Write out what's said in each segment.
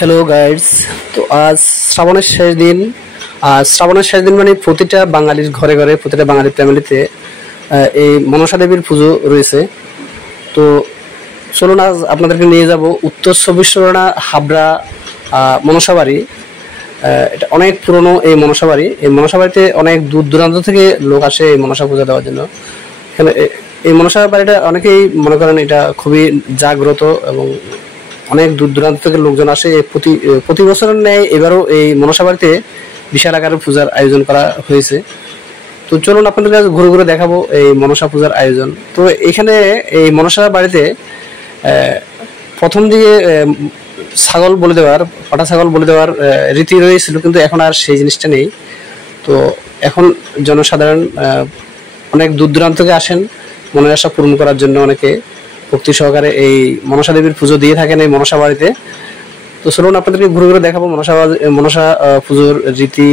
Hello guides. তো আজ শ্রাবণের শেষ দিন। শ্রাবণের শেষ দিন মানে প্রতিটা বাঙালির ঘরে ঘরে, প্রতিটা বাঙালির ফ্যামিলিতে এই মনসা দেবীর পুজো রয়েছে। তো চলুন আজ আপনাদেরকে নিয়ে যাব উত্তর চব্বিশ পরগনা হাবড়া মনসা বাড়ি। এটা অনেক পুরনো এই মনসা বাড়ি। এই মনসা বাড়িতে অনেক দূর দূরান্ত থেকে লোক আসে এই মনসা পূজা দেওয়ার জন্য। এখানে এই মনসা বাড়িটা অনেকেই মনে করেন এটা খুবই জাগ্রত এবং অনেক দূর দূরান্ত থেকে লোকজন আসে। প্রতি বছরের ন্যায় এবারও এই মনসা বাড়িতে বিশাল আকারের পূজার আয়োজন করা হয়েছে। তো চলুন আপনাদের কাছে ঘুরে ঘুরে দেখাবো এই মনসা পূজার আয়োজন। তো এখানে এই মনসা বাড়িতে প্রথম দিকে ছাগল বলে দেওয়ার, পাটা ছাগল বলে দেওয়ার রীতি রয়েছিল, কিন্তু এখন আর সেই জিনিসটা নেই। তো এখন জনসাধারণ অনেক দূর দূরান্ত থেকে আসেন মনের আশা পূরণ করার জন্য। অনেকে ভক্তি সহকারে এই মনসা দেবীর পুজো দিয়ে থাকেন এই মনসা বাড়িতে। তো চলুন আপনাদেরকে ঘুরে ঘুরে দেখাবো মনসা পুজোর রীতি।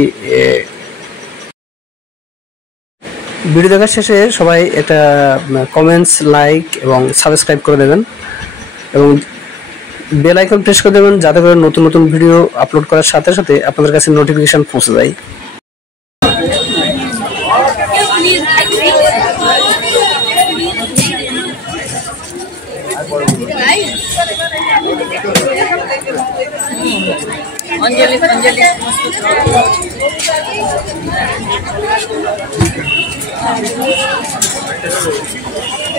ভিডিও দেখার শেষে সবাই একটা কমেন্টস, লাইক এবং সাবস্ক্রাইব করে দেবেন এবং বেল আইকন প্রেস করে দেবেন, যাতে করে নতুন নতুন ভিডিও আপলোড করার সাথে সাথে আপনাদের কাছে নোটিফিকেশন পৌঁছে যায়।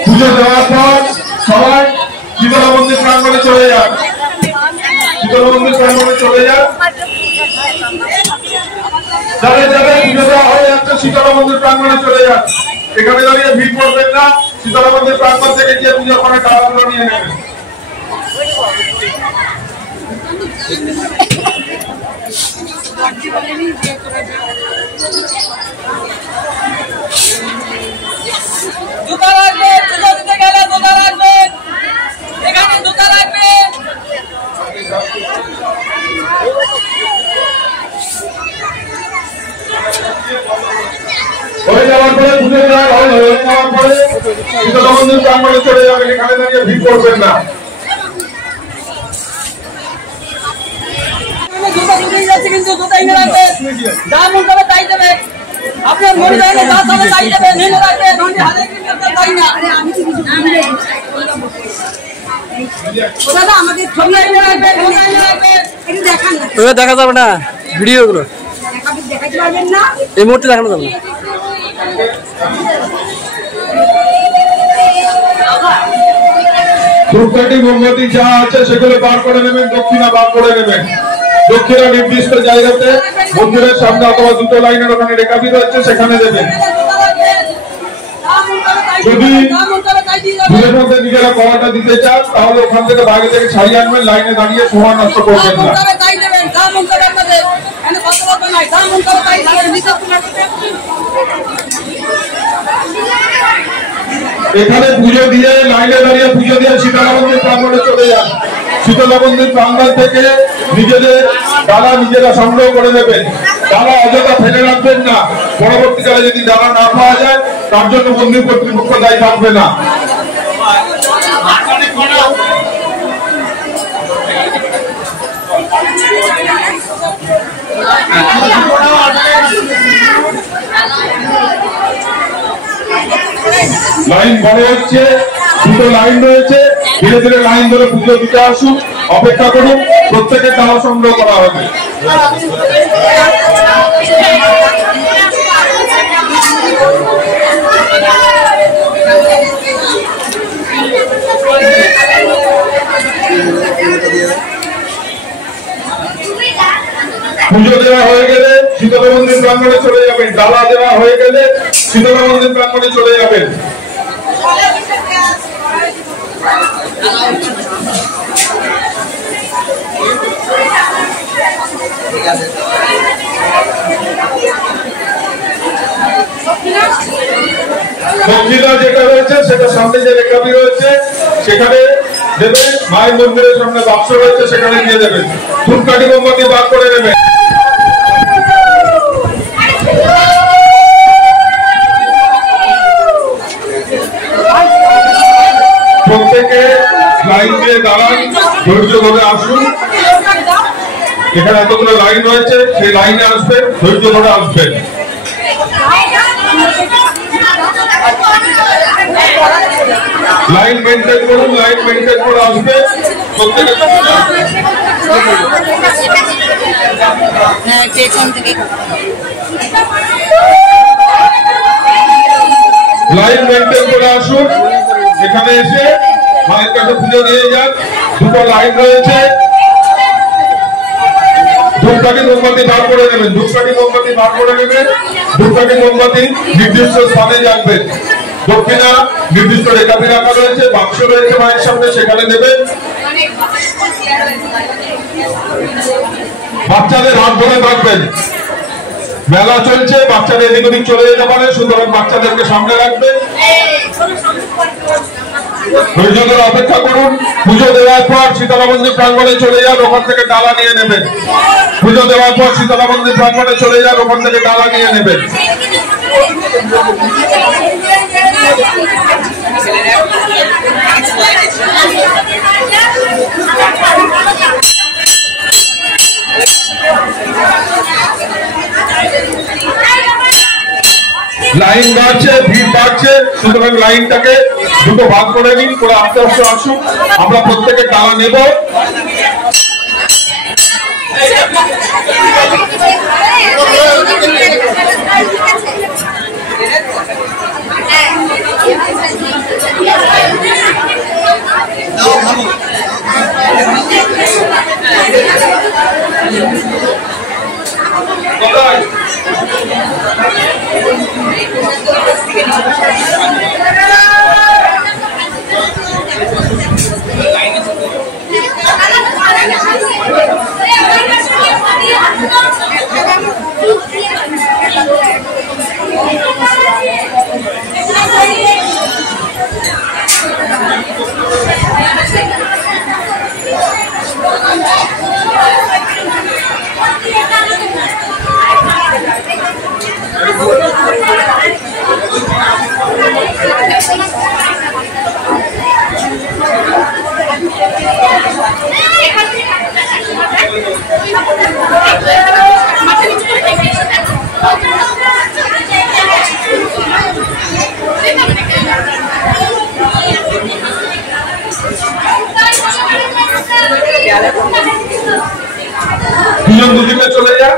পুজো দেওয়ার পর সবাই শীতলা মন্দির প্রাঙ্গণে চলে যান। শীতলা মন্দির প্রাঙ্গণে চলে যান। যাদের যাদের পুজো দেওয়া হয়ে যাচ্ছে শীতলা মন্দির প্রাঙ্গণে চলে যান। এখানে দাঁড়িয়ে ভিড় করবেন না। শীতলা মন্দির প্রাঙ্গণ থেকে গিয়ে পুজো করে টাকাগুলো নিয়ে নেবেন। জুতা রাখবে, পুজো দিতে গেলে জুতা রাখবে, এখানে জুতা রাখবে। হয়ে যাওয়ার পরে পুজো দেওয়া হয়ে যাওয়ার পরে শীতলা মন্দির প্রাঙ্গণে চলে যাবেন। এখানে দাঁড়িয়ে ভিড় করবেন না। জুতা দিতেই যাচ্ছে, কিন্তু জুতা এনে রাখবে, যা মন করে তাই দেবে। আপনার মনে যায় না, যা তাহলে তাই দেবে, এনে রাখবে, নইলে হাতে কিনে তাই না। দাদা আমাদের ছবি এনে রাখবে, ছবি এনে রাখবে, এটা দেখান না। তো দেখা যাবে না ভিডিওগুলো, দেখাতে পারবেন না, এই মুহূর্তে দেখানো যাবে না। ধূপকাঠি মোমবাতি যা আছে সেগুলো বার করে নেবেন, দক্ষিণা বার করে নেবেন। দক্ষিণা নির্দিষ্ট জায়গাতে মন্দিরের সামনে অথবা দুটো লাইনের ওখানে রেখাবি রয়েছে, সেখানে দেবেন। যদি দুধের মধ্যে নিজেরা কড়াটা দিতে চান তাহলে ওখান থেকে বাইরে থেকে ছাড়িয়ে আনবেন, লাইনে দাঁড়িয়ে সময় নষ্ট করবেন না। এখানে পুজো দিয়ে লাইনে দাঁড়িয়ে পুজো দিয়ে শীতলা মন্দির প্রাঙ্গণে চলে যান। শীতলা মন্দির প্রাঙ্গণ থেকে নিজেদের ডালা নিজেরা সংগ্রহ করে নেবেন। ডালা অযথা ফেলে রাখবেন না। পরবর্তীকালে যদি ডালা না পাওয়া যায় তার জন্য মন্দির কর্তৃপক্ষ দায়ী থাকবে না। লাইন বড় হচ্ছে, দুটো লাইন রয়েছে, ধীরে ধীরে লাইন ধরে পুজো দিতে আসুন। অপেক্ষা করুন, প্রত্যেকের ডালা সংগ্রহ করা হবে। পুজো দেওয়া হয়ে গেলে শীতলা মন্দির প্রাঙ্গণে চলে যাবেন। ডালা দেওয়া হয়ে গেলে শীতলা মন্দির প্রাঙ্গণে চলে যাবেন। দক্ষিণা যেটা রয়েছে সেটা সামনে যে রেখাবি রয়েছে সেখানে দেবেন। মায়ের মন্দিরের সামনে বাক্স রয়েছে, সেখানে দিয়ে দেবেন। ধূপকাঠি মোমবাতি বার করে নেবেন। প্রত্যেকে লাইন দিয়ে দাঁড়ান, ধৈর্য ধরে আসুন। এখানে এতগুলো লাইন রয়েছে, সেই লাইনে আসবেন, ধৈর্য ধরে আসবেন। লাইন মেনটেন করুন, লাইন মেনটেন করে আসবে প্রত্যেকে। লাইন মেনটেন করে আসুন, এখানে এসে মায়ের কাছে পুজো দিয়ে যান। দুটো লাইন রয়েছে, ধূপকাঠি মোমবাতি বার করে নেবেন, ধূপকাঠি মোমবাতি বার করে নেবেন। ধূপকাঠি মোমবাতি নির্দিষ্ট স্থানে রাখবেন। দক্ষিণা নির্দিষ্ট রেখাতে রাখা রয়েছে, বাক্স রয়েছে মায়ের সামনে, সেখানে নেবেন। বাচ্চাদের হাত ধরে থাকবেন, মেলা চলছে, বাচ্চাদের এদিক ওদিক চলে যেতে পারে, সুতরাং বাচ্চাদেরকে সামনে রাখবেন। ধৈর্য ধরে অপেক্ষা করুন। পুজো দেওয়ার পর শীতলা মন্দির প্রাঙ্গণে চলে যান, ওখান থেকে ডালা নিয়ে নেবেন। পুজো দেওয়ার পর শীতলা মন্দির প্রাঙ্গণে চলে যান, ওখান থেকে ডালা নিয়ে নেবেন। লাইন বাড়ছে, ভিড় বাড়ছে, সুতরাং লাইনটাকে দুটো ভাগ করে নিন, করে আস্তে আস্তে আসুন। আমরা প্রত্যেকে ডালা নেব। দুজন দুদিকে চলে যা।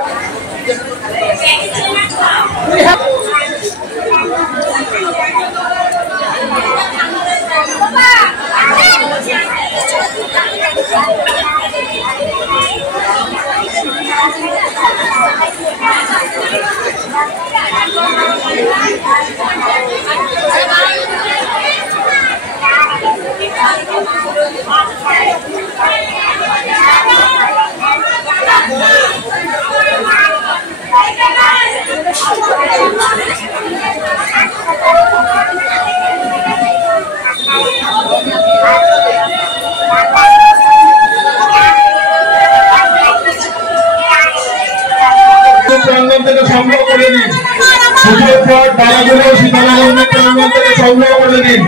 প্রাঙ্গণ থেকে সংগ্রহ করে নিন। পুজোর পর ডালাগুলো শীতলা মন্দির প্রাঙ্গণ থেকে সংগ্রহ করে নিন।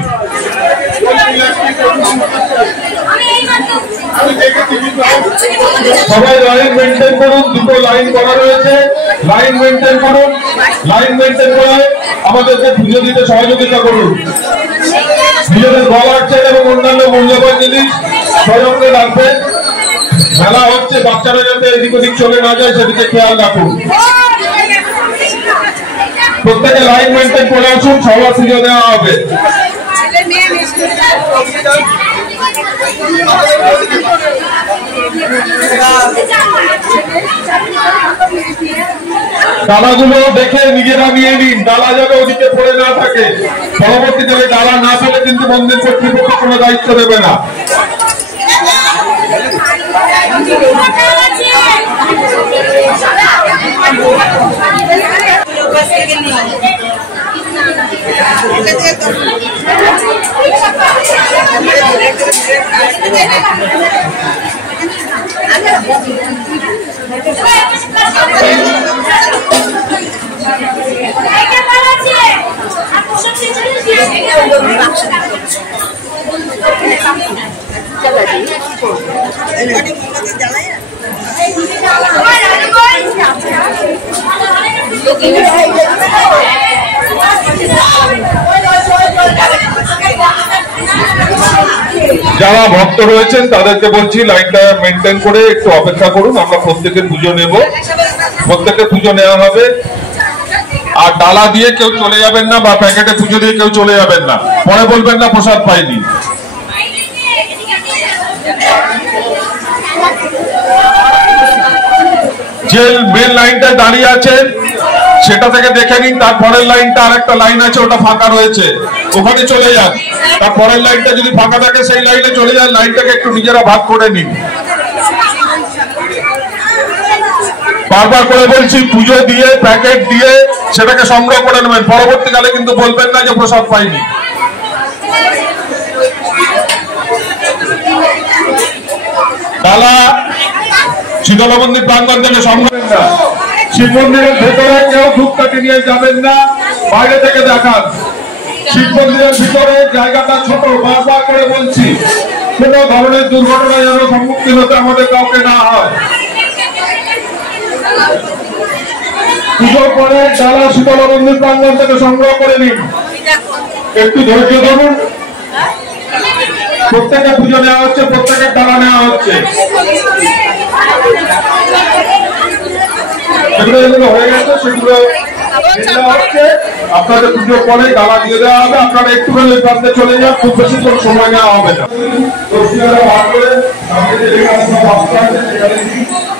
সবাই লাইন মেনটেন করুন, দুটো লাইন করা রয়েছে, লাইন মেনটেন করুন। লাইন মেনটেন করে আমাদেরকে পুজো দিতে সহযোগিতা করুন। নিজেদের গলার চেন এবং অন্যান্য মূল্যবান জিনিস সযত্নে রাখবেন। মেলা হচ্ছে, বাচ্চারা যাতে এদিক ওদিক চলে না যায় সেদিকে খেয়াল রাখুন। প্রত্যেকে লাইন মেনটেন করে আসুন, সবার পুজো দেওয়া হবে। ডালাগুলো দেখে নিজেরা নিয়ে নিন, ডালা যাবে ওদিকে পড়ে না থাকে। পরবর্তীতে ডালা না পেলে কিন্তু মন্দির কর্তৃপক্ষ কোনো দায়িত্ব দেবে না। যারা ভক্ত রয়েছেন তাদেরকে বলছি লাইনটা মেনটেন করে একটু অপেক্ষা করুন, আমরা প্রত্যেকের পুজো নেব, প্রত্যেকের পুজো নেওয়া হবে। আর ডালা দিয়ে কেউ চলে যাবেন না, বা প্যাকেটে পুজো দিয়ে কেউ চলে যাবেন না, পরে বলবেন না প্রসাদ পাইনি। যে মেন লাইনটা দাঁড়িয়ে আছে সেটা থেকে দেখে নিন, তারপরের লাইনটা আর একটা লাইন আছে ওটা ফাঁকা রয়েছে, ওখানে চলে যান। তারপরের লাইনটা যদি ফাঁকা থাকে সেই লাইনে চলে যান, লাইনটাকে একটু নিজেরা ভাগ করে নিন। বারবার করে বলছি, পুজো দিয়ে প্যাকেট দিয়ে সেটাকে সংগ্রহ করে নেবেন, পরবর্তীকালে কিন্তু বলবেন না যে প্রসাদ পাইনি। ডালা শীতলা মন্দির প্রাঙ্গণ থেকে সংগ্রহ না, শিব মন্দিরের ভেতরে কেউ ধূপকাঠি নিয়ে যাবেন না, বাইরে থেকে দেখান। শিব মন্দিরের ভিতরে জায়গাটা ছোট, বারবার করে বলছি, কোন ধরনের দুর্ঘটনা যেন সম্মুখীন হতে আমাদের কাউকে না হয়। পুজোর পরে ডালা শীতলা মন্দির প্রাঙ্গণ থেকে সংগ্রহ করে নিন, একটু ধৈর্য ধরুন। প্রত্যেকের পুজো নেওয়া হচ্ছে, প্রত্যেকের ডালা নেওয়া হচ্ছে। যেগুলো হয়ে গেছে সেগুলো হচ্ছে, আপনাদের পুজোর পরে ডালা দিয়ে দেওয়া হবে। আপনারা একটুখানি ওই প্রান্তে চলে যান, খুব বেশি কোনো সময় নেওয়া হবে না।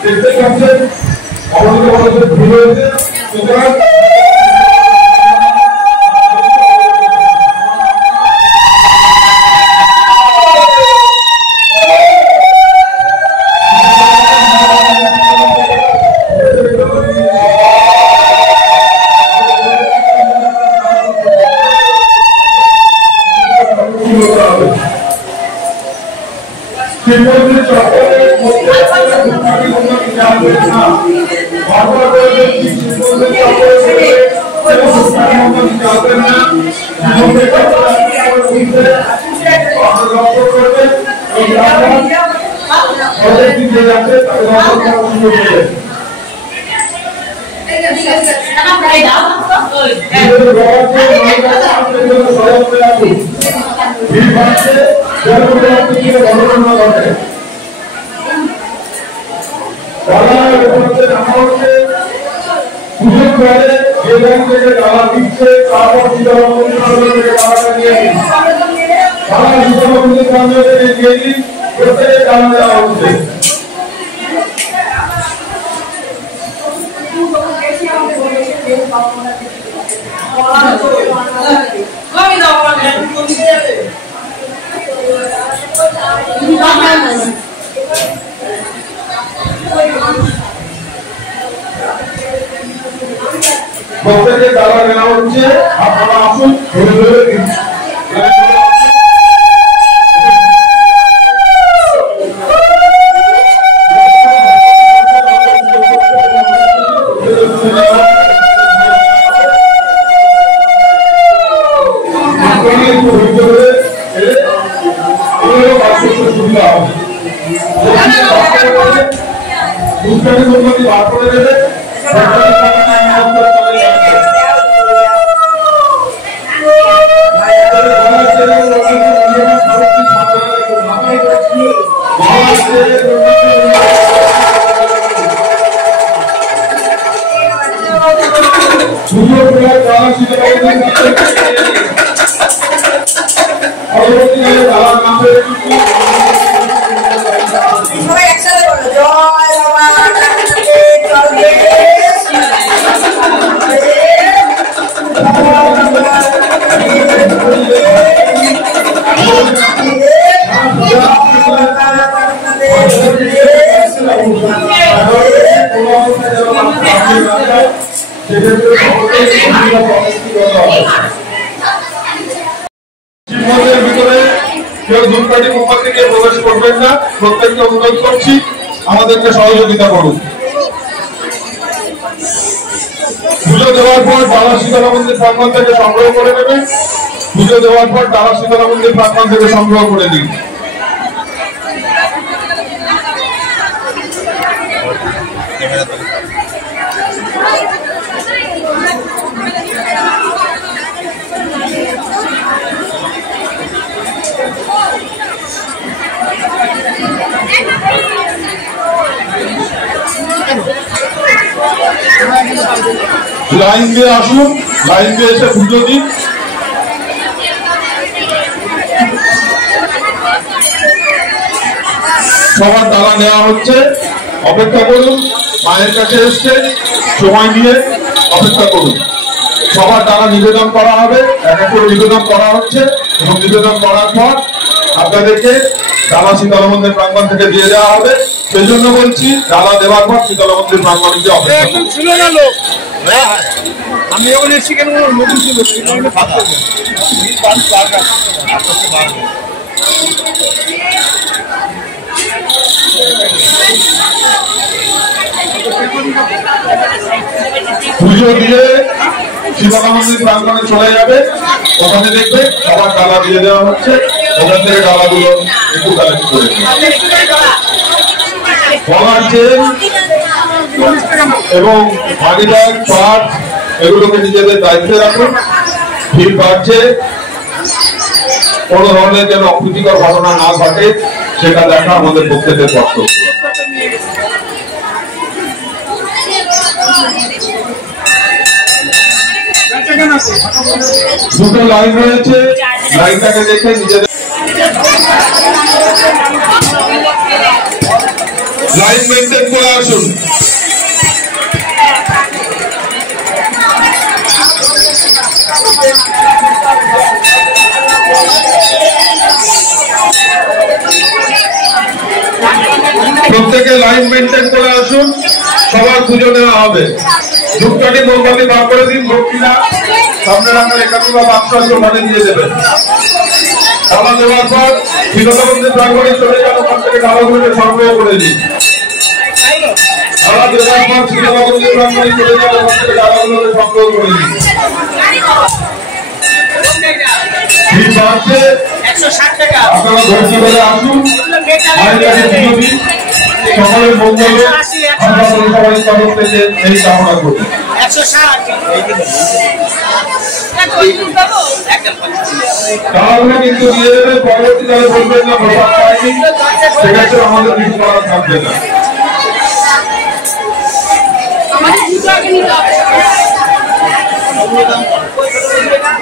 দেখতে পাচ্ছেন অবরোধ ভিড় হয়েছে, সুতরাং পুজোর পরে যে ব্যাংক থেকে ডালা দিচ্ছে তারপর শীতলা মন্দির থেকে ডালাটা নিয়ে নিন, ডালা শীতলা মন্দির থেকে নিয়ে নিন, প্রত্যেকে ডালা দেওয়া হচ্ছে। প্রত্যেকে ডালা নেওয়া হচ্ছে, আপনারা আসুন ধরে ধরে দিন। প্রবেশ করবেন না, প্রত্যেককে অনুরোধ করছি আমাদেরকে সহযোগিতা করুন। পুজো দেওয়ার পর ডালা শীতলা মন্দির প্রাঙ্গণ থেকে সংগ্রহ করে নেবেন, পুজো দেওয়ার পর ডালা শীতলা মন্দির প্রাঙ্গণ থেকে সংগ্রহ করে দিন। লাইন দিয়ে আসুন, লাইন দিয়ে এসে পুজো দিন। সবার ডালা নেওয়া হচ্ছে, অপেক্ষা করুন। মায়ের কাছে এসছে, সময় নিয়ে অপেক্ষা করুন। সবার ডালা নিবেদন করা হবে, এক এক করে নিবেদন করা হচ্ছে এবং নিবেদন করার পর আপনাদেরকে ডালা শীতলা মন্দির প্রাঙ্গণ থেকে দিয়ে দেওয়া হবে। সেই জন্য বলছি, ডালা দেওয়ার পর শীতলা মন্দির প্রাঙ্গণে গিয়ে অপেক্ষা করুন। ছিল না লোক, আমি যখন এসেছি কেন নতুন ছিল পুজো দিয়ে শীতলা মন্দির প্রাঙ্গণে চলে যাবে, ওখানে দেখবে সবার ডালা দিয়ে দেওয়া হচ্ছে। ওখান থেকে ডালাগুলো একটু কালেক্ট করে গলার চেন এবং মানি ব্যাগ, পার্স এগুলোকে নিজেদের দায়িত্বে রাখুন। ভিড় বাড়ছে, কোনো ধরনের যেন অপ্রীতিকর ঘটনা না ঘটে সেটা দেখা আমাদের প্রত্যেকের কর্তব্য। দুটো লাইন রয়েছে, লাইনটাকে দেখে নিজেদের লাইন মেনটেন করে আসুন। প্রত্যেকে লাইন মেনটেন করে আসুন, সবার পুজো দেওয়া হবে। ধূপকাঠি মোমবাতি বার করে দিন, ভক্তিরা সামনে রাখার একাধিক বা বাচ্চা ওখানে দিয়ে দেবেন। ডালা দেওয়ার পর শীতলা মন্দির প্রাঙ্গণে চলে যান, ওখান থেকে ডালাগুলোকে সংগ্রহ করে দিন। ডালা দেওয়ার পর শীতলা মন্দির প্রাঙ্গণে চলে যান, ওখান থেকে ডালাগুলোকে সংগ্রহ করে দিন। আপনারা ধৈর্য ধরে আসুন, মায়ের কাছে পুজো দিন। সকলের মঙ্গলে আমরা সবাই তরফ থেকে এই কামনা করি। ডালাগুলো কিন্তু দিয়ে দেবে, পরবর্তীকালে বলবেন না প্রসাদ পাইনি, সেক্ষেত্রে আমাদের কিছু করার থাকবে না।